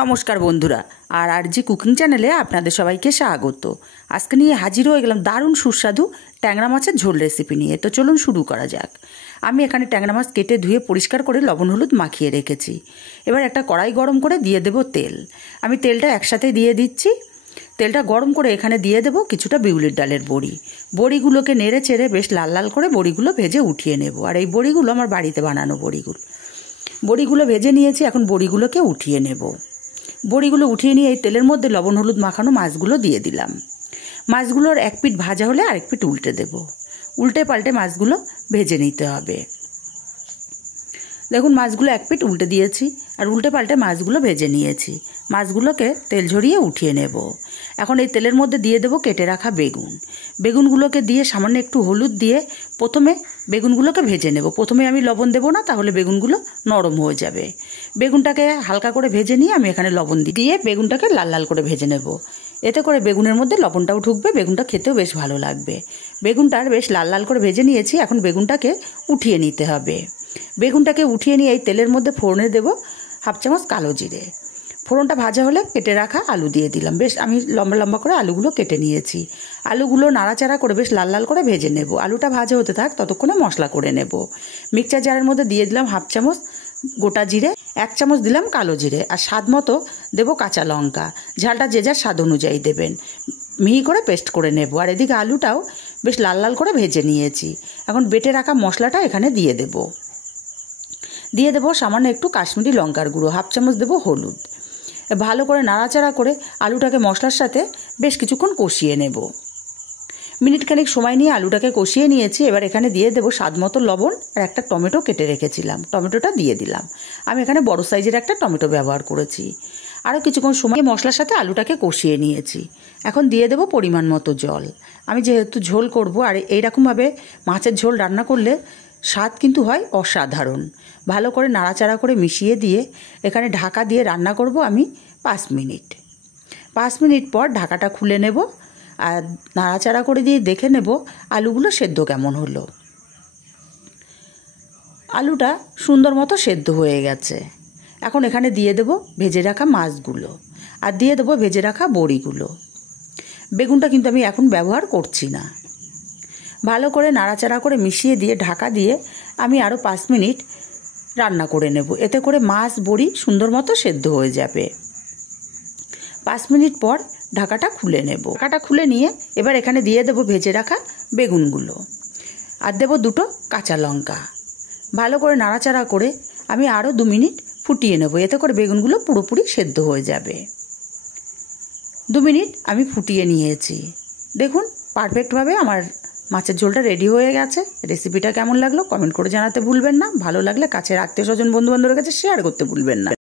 নমস্কার বন্ধুরা, আর জি কুকিং চ্যানেলে আপনাদের সবাইকে স্বাগত। আজকে নিয়ে হাজির হয়ে গেলাম দারুণ সুস্বাদু ট্যাংরা মাছের ঝোল রেসিপি নিয়ে। তো চলুন শুরু করা যাক। আমি এখানে ট্যাংরা মাছ কেটে ধুয়ে পরিষ্কার করে লবণ হলুদ মাখিয়ে রেখেছি। এবার একটা কড়াই গরম করে দিয়ে দেব তেল। আমি তেলটা একসাথে দিয়ে দিচ্ছি। তেলটা গরম করে এখানে দিয়ে দেব কিছুটা বিউলির ডালের বড়ি। বড়িগুলোকে নেড়ে চেড়ে বেশ লাল লাল করে বড়িগুলো ভেজে উঠিয়ে নেব। আর এই বড়িগুলো আমার বাড়িতে বানানো বড়িগুলো ভেজে নিয়েছি। এখন বড়িগুলোকে উঠিয়ে নেব। বড়িগুলো উঠিয়ে নিয়ে এই তেলের মধ্যে লবণ হলুদ মাখানো মাছগুলো দিয়ে দিলাম। মাছগুলোর এক পিঠ ভাজা হলে আরেক পিঠ উল্টে দেব। উল্টে পাল্টে মাছগুলো ভেজে নিতে হবে। দেখুন মাছগুলো এক পিঠ উল্টে দিয়েছি আর উল্টে পাল্টে মাছগুলো ভেজে নিয়েছি। মাছগুলোকে তেল ঝরিয়ে উঠিয়ে নেব। এখন এই তেলের মধ্যে দিয়ে দেব কেটে রাখা বেগুনগুলোকে দিয়ে সামান্য একটু হলুদ দিয়ে প্রথমে বেগুনগুলোকে ভেজে নেব। প্রথমে আমি লবণ দেব না, তাহলে বেগুনগুলো নরম হয়ে যাবে। বেগুনটাকে হালকা করে ভেজে নিয়ে আমি এখানে লবণ দিয়ে বেগুনটাকে লাল লাল করে ভেজে নেব। এতে করে বেগুনের মধ্যে লবণটাও ঢুকবে, বেগুনটা খেতেও বেশ ভালো লাগবে। বেগুনটার বেশ লাল লাল করে ভেজে নিয়েছি। এখন বেগুনটাকে উঠিয়ে নিতে হবে। বেগুনটাকে উঠিয়ে নিয়ে এই তেলের মধ্যে ফোড়নে দেব হাফ চামচ কালো জিরে। ফোড়নটা ভাজা হলে কেটে রাখা আলু দিয়ে দিলাম। বেশ আমি লম্বা লম্বা করে আলুগুলো কেটে নিয়েছি। আলুগুলো নাড়াচাড়া করে বেশ লাল লাল করে ভেজে নেব। আলুটা ভাজা হতে থাক, ততক্ষণে মশলা করে নেব। মিক্সচার জারের মধ্যে দিয়ে দিলাম হাফ চামচ গোটা জিরে, 1 চামচ দিলাম কালো জিরে, আর স্বাদ মতো দেবো কাঁচা লঙ্কা। ঝালটা যে যার স্বাদ অনুযায়ী দেবেন। মিহি করে পেস্ট করে নেব। আর এদিকে আলুটাও বেশ লাল লাল করে ভেজে নিয়েছি। এখন বেটে রাখা মশলাটা এখানে দিয়ে দেব সামান্য একটু কাশ্মীরি লঙ্কার গুঁড়ো, হাফ চামচ দেবো হলুদ। ভালো করে নাড়াচাড়া করে আলুটাকে মশলার সাথে বেশ কিছুক্ষণ কষিয়ে নেব। মিনিটখানেক সময় নিয়ে আলুটাকে কষিয়ে নিয়েছি। এবার এখানে দিয়ে দেবো স্বাদ মতো লবণ আর একটা টমেটো কেটে রেখেছিলাম, টমেটোটা দিয়ে দিলাম। আমি এখানে বড় সাইজের একটা টমেটো ব্যবহার করেছি। আরও কিছুক্ষণ সময় মশলার সাথে আলুটাকে কষিয়ে নিয়েছি। এখন দিয়ে দেবো পরিমাণ মতো জল। আমি যেহেতু ঝোল করব, আর এইরকমভাবে মাছের ঝোল রান্না করলে স্বাদ কিন্তু হয় অসাধারণ। ভালো করে নাড়াচাড়া করে মিশিয়ে দিয়ে এখানে ঢাকা দিয়ে রান্না করব আমি 5 মিনিট। 5 মিনিট পর ঢাকাটা খুলে নেব আর নাড়াচাড়া করে দিয়ে দেখে নেব আলুগুলো সেদ্ধ কেমন হলো। আলুটা সুন্দর মতো সেদ্ধ হয়ে গেছে। এখন এখানে দিয়ে দেব ভেজে রাখা মাছগুলো আর দিয়ে দেবো ভেজে রাখা বড়িগুলো। বেগুনটা কিন্তু আমি এখন ব্যবহার করছি না। ভালো করে নাড়াচাড়া করে মিশিয়ে দিয়ে ঢাকা দিয়ে আমি আরও 5 মিনিট রান্না করে নেব। এতে করে মাছ বড়ি সুন্দর মতো সেদ্ধ হয়ে যাবে। 5 মিনিট পর ঢাকাটা খুলে নেব। ঢাকাটা খুলে নিয়ে এবার এখানে দিয়ে দেব ভেজে রাখা বেগুনগুলো আর দেব 2টো কাঁচা লঙ্কা। ভালো করে নাড়াচাড়া করে আমি আরও 2 মিনিট ফুটিয়ে নেব। এতে করে বেগুনগুলো পুরোপুরি সেদ্ধ হয়ে যাবে। 2 মিনিট আমি ফুটিয়ে নিয়েছি। দেখুন পারফেক্টভাবে আমার মাছের ঝোলটা রেডি হয়ে গেছে। রেসিপিটা কেমন লাগলো কমেন্ট করে জানাতে ভুলবেন না। ভালো লাগলে কাছের আত্মীয় স্বজন বন্ধু বান্ধবের কাছে শেয়ার করতে ভুলবেন না।